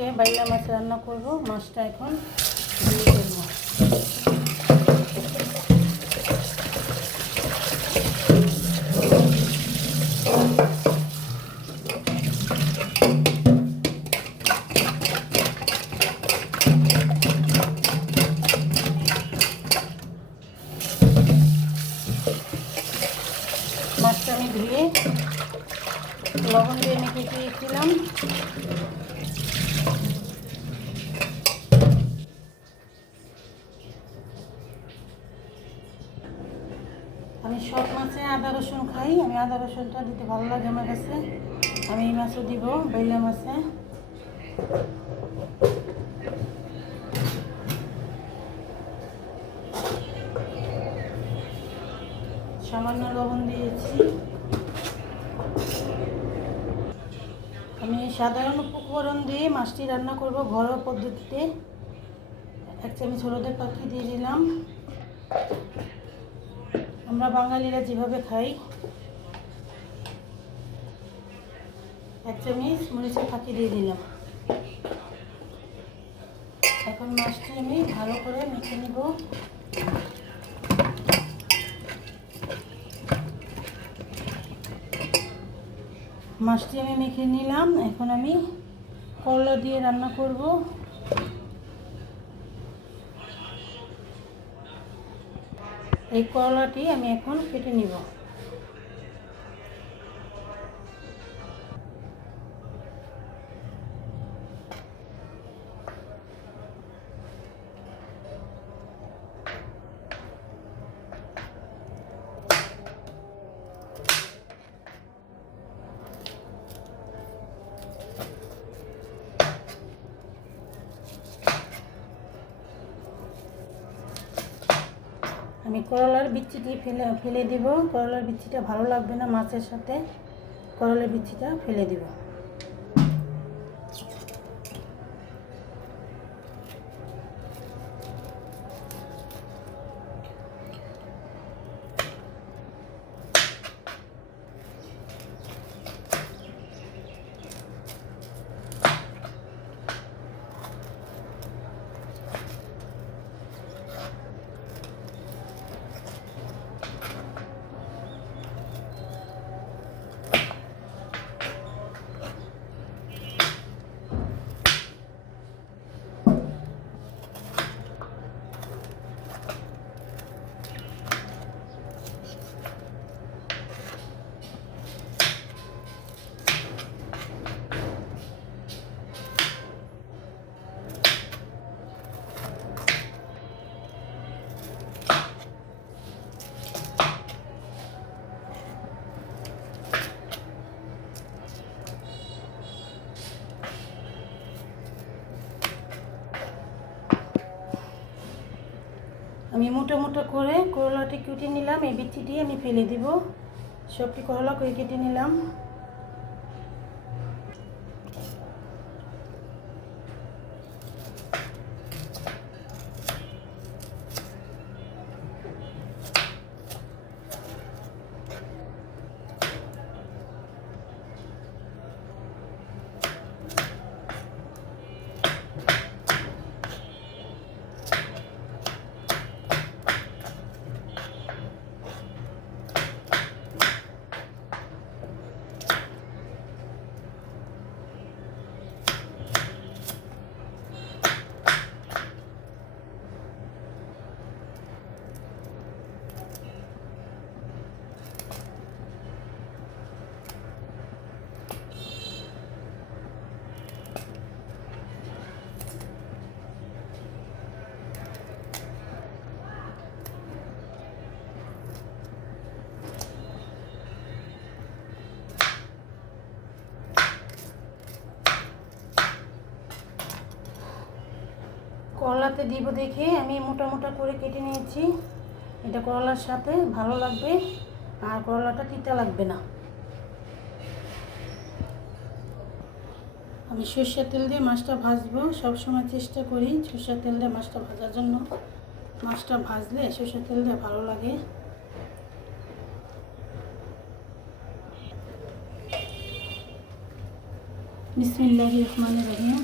আজকে বাইলা মাছ রান্না করব। মাছটা এখন দিয়ে দেব। মাছটা আমি ধুয়ে লবণ দিয়ে মেখে দিয়েছিলাম। আমি সব মাছে আদা রসুন খাই, আমি আদা রসুনটা দিতে ভালো লাগে আমার কাছে। আমি এই মাছও দিব, বাইলা মাছে। সামান্য লবণ দিয়েছি। আমি সাধারণ উপকরণ দিয়ে মাছটি রান্না করব ঘরোয়া পদ্ধতিতে। 1 চামচ হলুদের পাখি দিয়ে দিলাম, আমরা বাঙালিরা যেভাবে খাই। 1 চামচ মরিচের ফাঁকি দিয়ে দিলাম। এখন মাছটি আমি ভালো করে মেখে নেব। মাছটি আমি মেখে নিলাম। এখন আমি করলা দিয়ে রান্না করব। এই করলাটি আমি এখন কেটে নিব। আমি করলার বিচিটি ফেলে দেব। করলার বিচিটা ভালো লাগবে না মাছের সাথে, করলার বিচিটা ফেলে দেব। আমি মোটা মোটা করে করলাটি কেটে নিলাম। এই বিচিটি আমি ফেলে দিব। সবটি করলা করে কেটে নিলাম। করলাতে দিব দেখে আমি মোটা মোটা করে কেটে নিয়েছি। এটা করলার সাথে ভালো লাগবে আর করলাটা তিতা লাগবে না। আমি সরষের তেল দিয়ে মাছটা ভাজবো। সবসময় চেষ্টা করি সরষের তেল দিয়ে মাছটা ভাজার জন্য। মাছটা ভাজলে সরষের তেল দিয়ে ভালো লাগে। বিসমিল্লাহির রহমানির রহিম।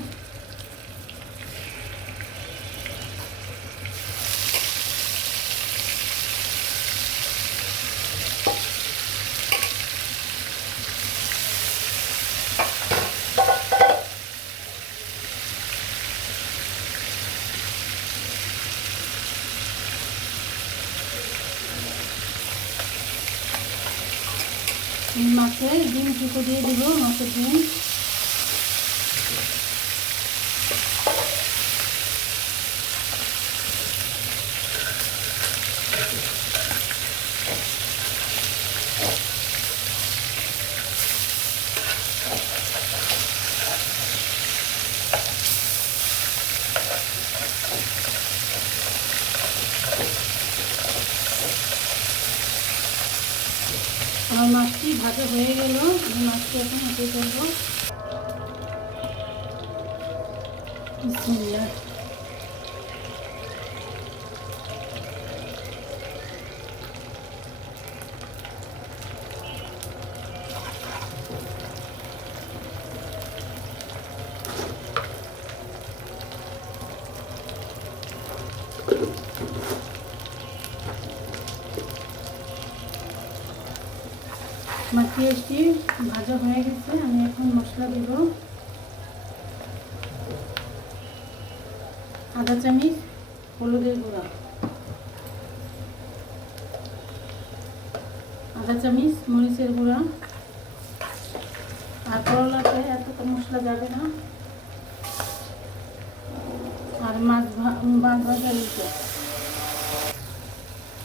মাছের ডিম টুকু দিয়ে দিব, মাছের ডিম। আমার মাছটি ভাজা হয়ে গেল, আমি মাছটি এখন হাতে করবো। বিসমিল্লাহ। আমার পেঁয়াজটি ভাজা হয়ে গেছে, আমি এখন মশলা দেব। আধা চামচ হলুদের গুঁড়া, আধা চামচ মরিচের গুঁড়া। আর করলাতে এতটা মশলা যাবে না। আর মাছ ভাজা দিতে।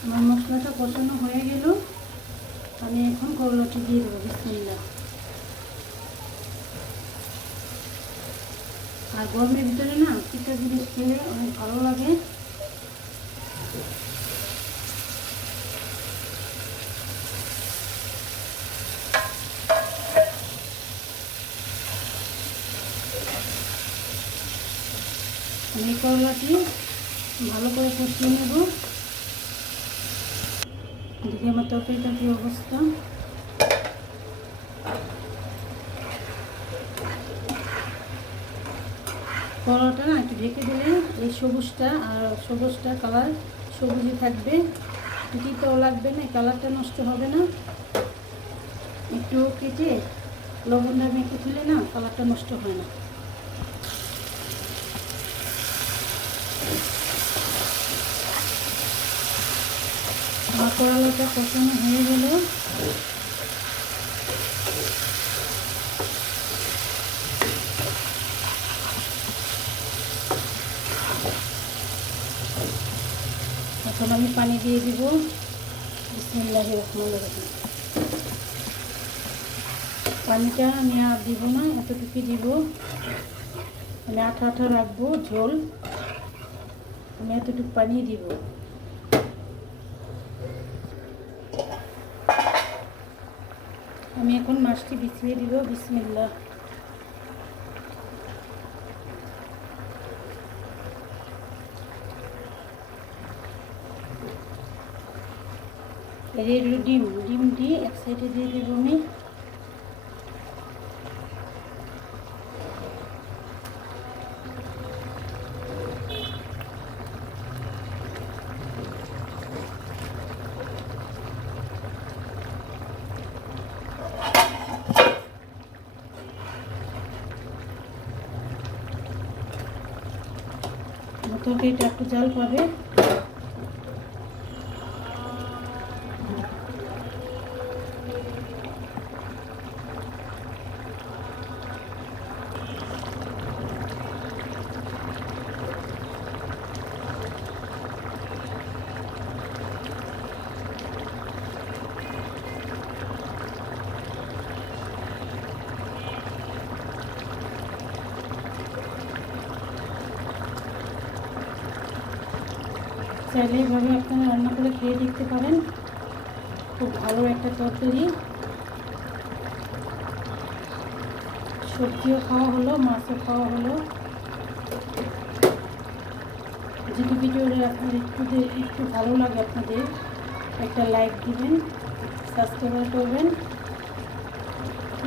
আমার মশলাটা কষানো হয়ে গেল, আমি এখন করলাটি দিয়ে দেবো। বিসমিল্লাহ। আর গরমের ভিতরে না তিতা জিনিস খেলে অনেক ভালো লাগে। আমি করলাটি ভালো করে কষিয়ে নেব। দেখি আমার তরকারিটা কি অবস্থা। করলাটা না একটু ঢেকে দিলে এই সবুজটা আর সবুজটা কালার সবুজই থাকবে, তিতাও লাগবে না, কালারটা নষ্ট হবে না। একটু কেটে লবণটা মেখে দিলে না কালারটা নষ্ট হয় না। আমার করলাটা কষানো হয়ে গেল। এখন আমি পানি দিয়ে দিব। বিসমিল্লাহির রহমানির রহিম। পানিটা আমি আর দিব না, এতটুকু দিব। আমি আঠা আঠা রাখবো ঝোল, আমি এতটুকু পানি দিব। আমি এখন মাছটি বিছিয়ে দিব। বিসমিল্লাহ। এর ডিমটি এক সাইডে দিয়ে দেব আমি। তরকারিটা একটু জাল পাবে। চাইলে এইভাবে আপনারা রান্না করে খেয়ে দেখতে পারেন, খুব ভালো একটা তরকারি। সবজিও খাওয়া হলো, মাছও খাওয়া হলো। যদি ভিডিওটা আপনার একটু ভালো লাগে আপনাদের, একটা লাইক দিবেন, সাবস্ক্রাইব করবেন,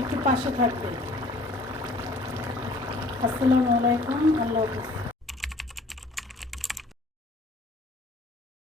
একটু পাশে থাকবেন। আসসালামু আলাইকুম, আল্লাহ হাফেজ।